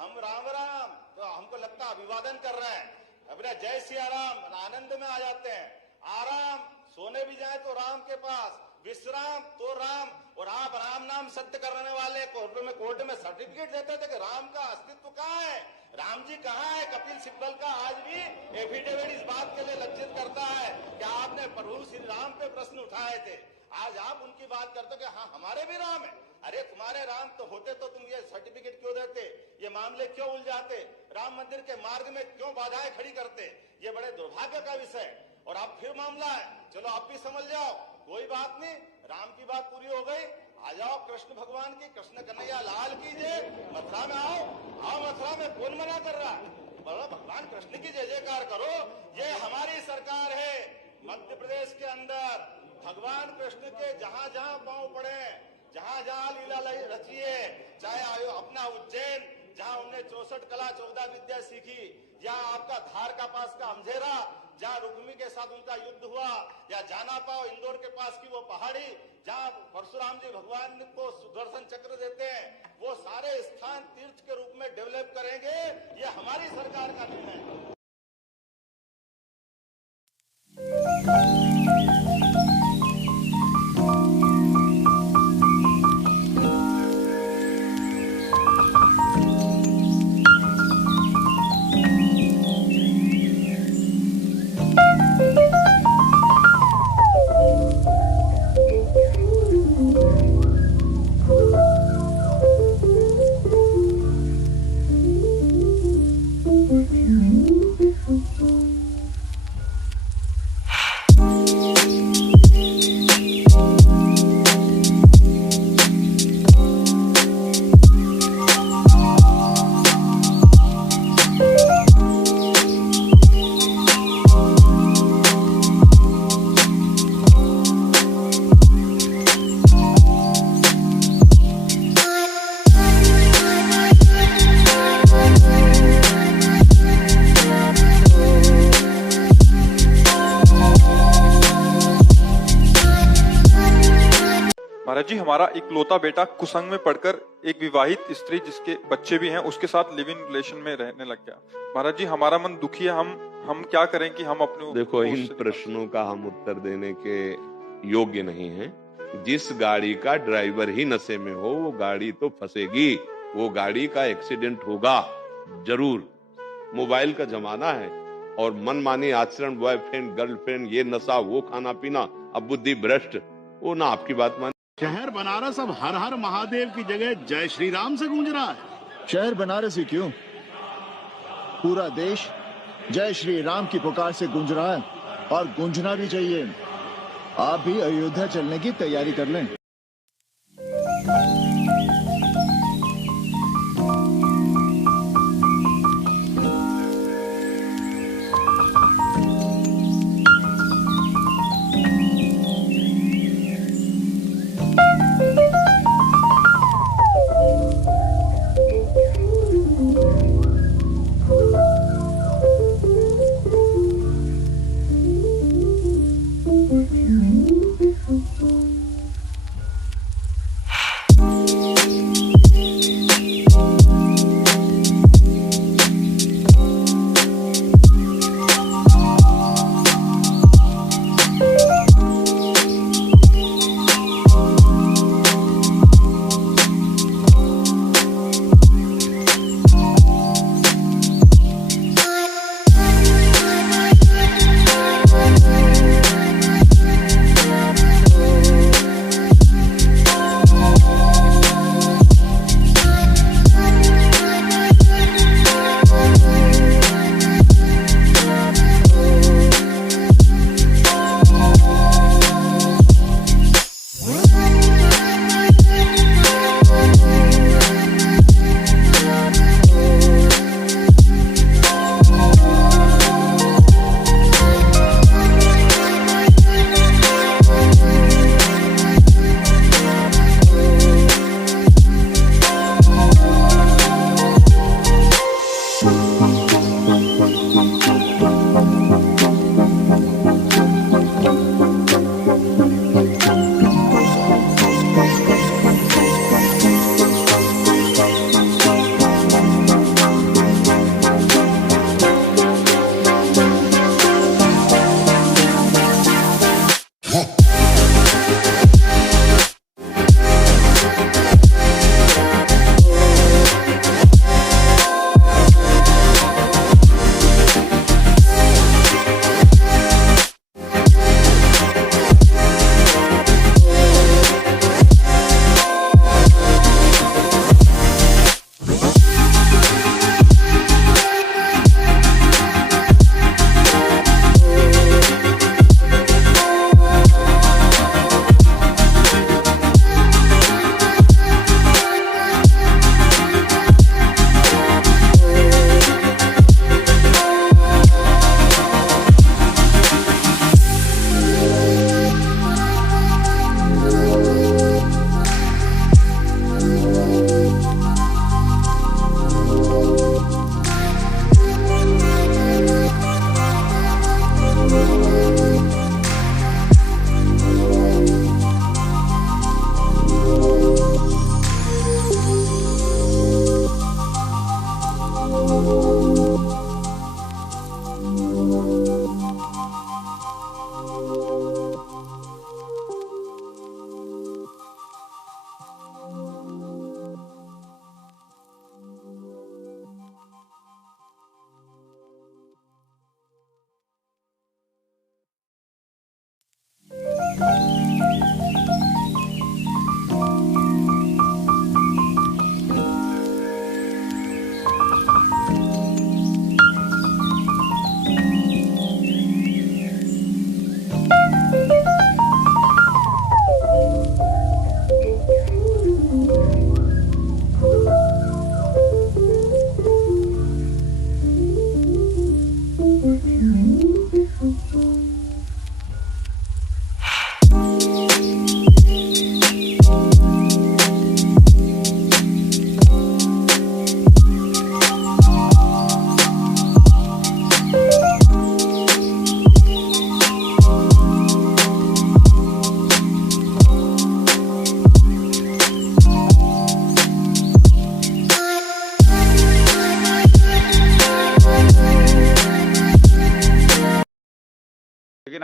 हम राम राम तो हमको लगता अभिवादन कर रहे हैं, अपने जय सिया राम आनंद में आ जाते हैं। आराम सोने भी जाए तो राम के पास, विश्राम तो राम। और आप राम नाम सत्य करने वाले कोर्ट में सर्टिफिकेट देते थे कि राम का अस्तित्व कहाँ है, राम जी कहाँ है। कपिल सिब्बल का आज भी एफिडेविट इस बात के लिए लज्जित करता है कि आपने प्रभु श्री राम पे प्रश्न उठाए थे, आज आप उनकी बात करते कि हाँ हमारे भी राम है। अरे तुम्हारे राम तो होते तो तुम ये सर्टिफिकेट क्यों देते, ये मामले क्यों उलझाते, राम मंदिर के मार्ग में क्यों बाधाएं खड़ी करते। ये बड़े दुर्भाग्य का विषय। और अब फिर मामला है, चलो आप भी समझ जाओ, कोई बात नहीं, राम की बात पूरी हो गई, आ जाओ कृष्ण भगवान की, कृष्ण कन्हैया लाल की जय। मथुरा में आओ, आओ मथुरा में, कौन मना कर रहा है, बोलो भगवान कृष्ण की जय जयकार करो। ये हमारी सरकार है मध्य प्रदेश के अंदर, भगवान कृष्ण के जहां जहां पांव पड़े, जहां जहां लीला रची है, चाहे अपना उज्जैन जहां उन्होंने 64 कला 14 विद्या सीखी, या आपका धार का पास का अमझेरा जहां रुक्मी के साथ उनका युद्ध हुआ, या जाना पाओ इंदौर के पास की वो पहाड़ी जहां परशुराम जी भगवान को सुदर्शन चक्र देते हैं, वो सारे स्थान तीर्थ के रूप में डेवलप करेंगे। ये हमारी सरकार का निर्णय है। महाराज जी, हमारा इकलौता बेटा कुसंग में पढ़कर एक विवाहित स्त्री जिसके बच्चे भी हैं उसके साथ लिव इन रिलेशन में रहने लग गया। महाराज जी, हमारा मन दुखी है, हम क्या करें कि हम अपने देखो, इन प्रश्नों का हम उत्तर देने के योग्य नहीं हैं। जिस गाड़ी का ड्राइवर ही नशे में हो वो गाड़ी तो फंसेगी, वो गाड़ी का एक्सीडेंट होगा जरूर। मोबाइल का जमाना है और मनमानी आचरण, बॉयफ्रेंड गर्लफ्रेंड, ये नशा, वो खाना पीना, अब बुद्धि भ्रष्ट, वो ना आपकी बात मान। शहर बनारस अब हर हर महादेव की जगह जय श्री राम से गूंज रहा है। शहर बनारस ही क्यों, पूरा देश जय श्री राम की पुकार से गूंज रहा है और गूंजना भी चाहिए। आप भी अयोध्या चलने की तैयारी कर लें।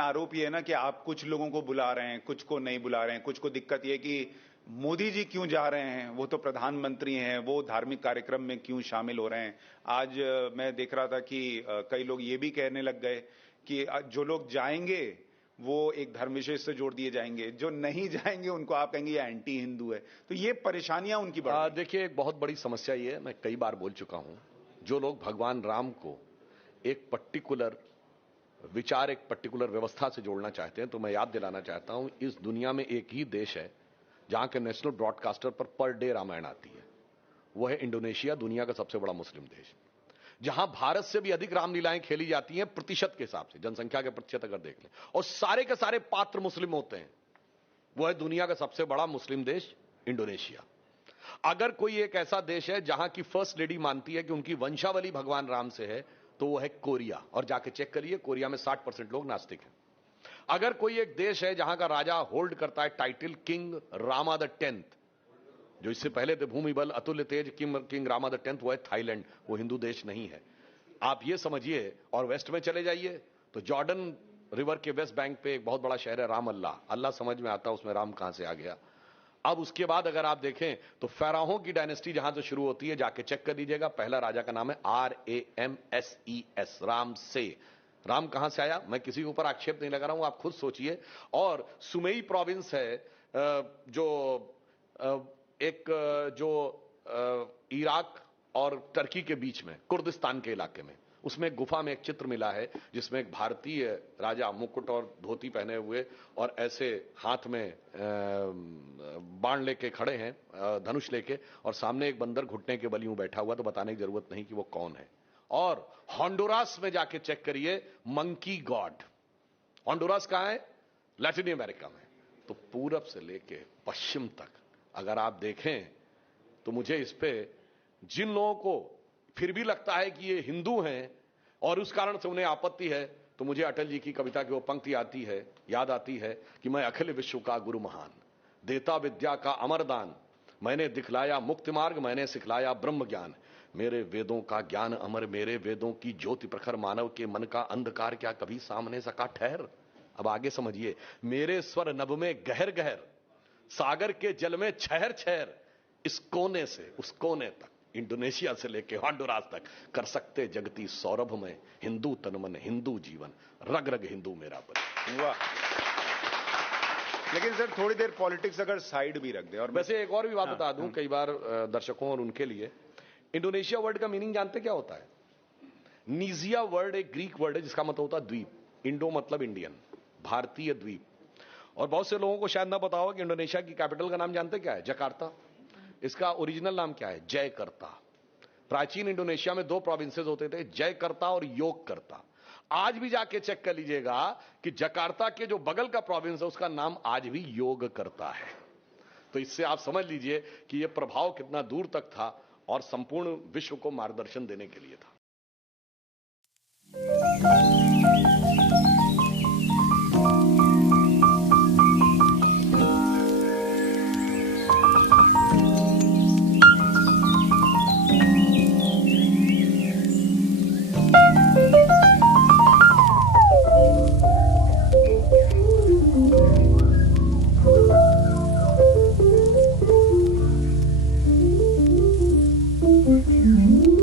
आरोप ये है ना कि आप कुछ लोगों को बुला रहे हैं, कुछ को नहीं बुला रहे हैं। कुछ को दिक्कत ये कि मोदी जी क्यों जा रहे हैं, वो तो प्रधानमंत्री हैं, वो धार्मिक कार्यक्रम में क्यों शामिल हो रहे हैं। आज मैं देख रहा था कि कई लोग ये भी कहने लग गए कि जो लोग जाएंगे वो एक धर्म विशेष से जोड़ दिए जाएंगे, जो नहीं जाएंगे उनको आप कहेंगे ये एंटी हिंदू है। तो ये परेशानियां उनकी बढ़ रही। देखिए, एक बहुत बड़ी समस्या ये है, मैं कई बार बोल चुका हूं, जो लोग भगवान राम को एक पर्टिकुलर विचार, एक पर्टिकुलर व्यवस्था से जोड़ना चाहते हैं, तो मैं याद दिलाना चाहता हूं, इस दुनिया में एक ही देश है जहां के नेशनल ब्रॉडकास्टर पर डे रामायण आती है, वो है इंडोनेशिया, दुनिया का सबसे बड़ा मुस्लिम देश, जहां भारत से भी अधिक रामलीलाएं खेली जाती हैं प्रतिशत के हिसाब से, जनसंख्या के प्रतिशत अगर देख लें, और सारे के सारे पात्र मुस्लिम होते हैं। वो है दुनिया का सबसे बड़ा मुस्लिम देश इंडोनेशिया। अगर कोई एक ऐसा देश है जहां की फर्स्ट लेडी मानती है कि उनकी वंशावली भगवान राम से है, तो वो है कोरिया, और जाके चेक करिए, कोरिया में 60% लोग नास्तिक हैं। अगर कोई एक देश है जहां का राजा होल्ड करता है title king Rama the 10th, जो इससे पहले थे भूमि बल अतुल्य तेज किंग रामा द 10th, वो है थाईलैंड, वो हिंदू देश नहीं है। आप ये समझिए, और वेस्ट में चले जाइए तो जॉर्डन रिवर के वेस्ट बैंक पे एक बहुत बड़ा शहर है राम अल्लाह, अल्लाह समझ में आता, उसमें राम कहां से आ गया। अब उसके बाद अगर आप देखें तो फेराहों की डायनेस्टी जहां से शुरू होती है, जाके चेक कर लीजिएगा, पहला राजा का नाम है RAMSES, राम से। राम कहां से आया, मैं किसी के ऊपर आक्षेप नहीं लगा रहा हूं, आप खुद सोचिए। और सुमेई प्रोविंस है जो इराक और टर्की के बीच में, कुर्दिस्तान के इलाके में, उसमें एक गुफा में एक चित्र मिला है जिसमें एक भारतीय राजा मुकुट और धोती पहने हुए और ऐसे हाथ में बाण लेके खड़े हैं, धनुष लेके, और सामने एक बंदर घुटने के बल यूं बैठा हुआ, तो बताने की जरूरत नहीं कि वो कौन है। और होंडुरास में जाके चेक करिए, मंकी गॉड। होंडुरास कहां है, लैटिन अमेरिका में। तो पूरब से लेके पश्चिम तक अगर आप देखें तो मुझे इस पे जिन लोगों को फिर भी लगता है कि ये हिंदू हैं और उस कारण से उन्हें आपत्ति है, तो मुझे अटल जी की कविता की वो पंक्ति याद आती है कि मैं अखिल विश्व का गुरु महान, देता विद्या का अमरदान, मैंने दिखलाया मुक्ति मार्ग, मैंने सिखलाया ब्रह्म ज्ञान, मेरे वेदों का ज्ञान अमर, मेरे वेदों की ज्योति प्रखर, मानव के मन का अंधकार क्या कभी सामने सका ठहर। अब आगे समझिए, मेरे स्वर नभ में गहर गहर, सागर के जल में छहर छहर, इस कोने से उस कोने तक, इंडोनेशिया से लेके होंडुरास तक, कर सकते जगती सौरभ में, हिंदू तन मन हिंदू जीवन, रग रग हिंदू मेरा बन। वाह। लेकिन सर थोड़ी देर पॉलिटिक्स अगर साइड भी रख दे, और वैसे एक और भी बात बता दूं, कई बार दर्शकों और उनके लिए, इंडोनेशिया वर्ड का मीनिंग जानते क्या होता है? नीजिया वर्ड एक ग्रीक वर्ड है जिसका मतलब होता है द्वीप। इंडो मतलब इंडियन, भारतीय द्वीप। और बहुत से लोगों को शायद ना पता हो कि इंडोनेशिया की कैपिटल का नाम जानते क्या है? जकार्ता। इसका ओरिजिनल नाम क्या है? जयकर्ता। प्राचीन इंडोनेशिया में 2 प्रोविंसेस होते थे, जयकर्ता और योगकर्ता। आज भी जाके चेक कर लीजिएगा कि जकार्ता के जो बगल का प्रोविंस है उसका नाम आज भी योगकर्ता है। तो इससे आप समझ लीजिए कि यह प्रभाव कितना दूर तक था और संपूर्ण विश्व को मार्गदर्शन देने के लिए था। Mm-hmm.